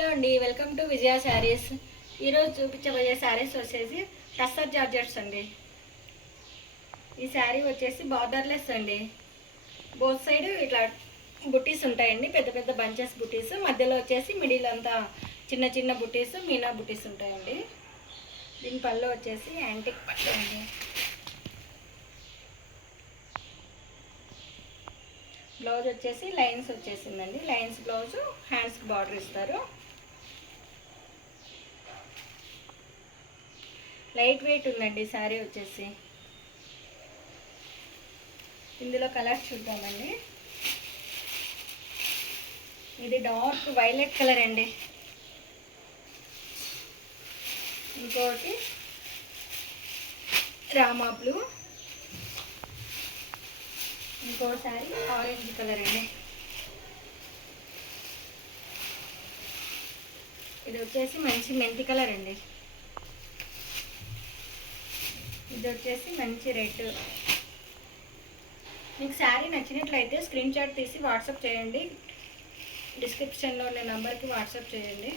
Hello అండి, welcome to విజయ శారీస్. ఈరోజు చూపించబోయే శారీస్ వచ్చేసి టస్సర్ జార్జెట్స్ అండి. ఈ శారీ వచ్చేసి బార్డర్లెస్ అండి. బోత్ సైడ్ ఇట్లా బుట్టీస్ ఉంటాయండి, పెద్ద పెద్ద బంచెస్ బుట్టీస్. మధ్యలో వచ్చేసి మిడిల్ అంతా చిన్న చిన్న బుట్టీస్, మీనా బుట్టీస్ ఉంటాయండి. దీని పళ్ళు వచ్చేసి యాంటిక్ పళ్ళు అండి. బ్లౌజ్ వచ్చేసి లైన్స్ వచ్చేసిందండి. లైన్స్ బ్లౌజ్, హ్యాండ్స్కి బార్డర్ ఇస్తారు. లైట్ వెయిట్ ఉందండి శారీ వచ్చేసి. ఇందులో కలర్స్ చూద్దామండి. ఇది డార్క్ వైలెట్ కలర్ అండి. ఇంకోటి రామా బ్లూ, ఇంకోసారి ఆరెంజ్ కలర్ అండి. ఇది వచ్చేసి మంచి మెంతి కలర్ అండి. ఇది వచ్చేసి మంచి రెడ్. మీకు శారీ నచ్చినట్లయితే స్క్రీన్ షాట్ తీసి వాట్సాప్ చేయండి. డిస్క్రిప్షన్లో ఉన్న నెంబర్కి వాట్సాప్ చేయండి.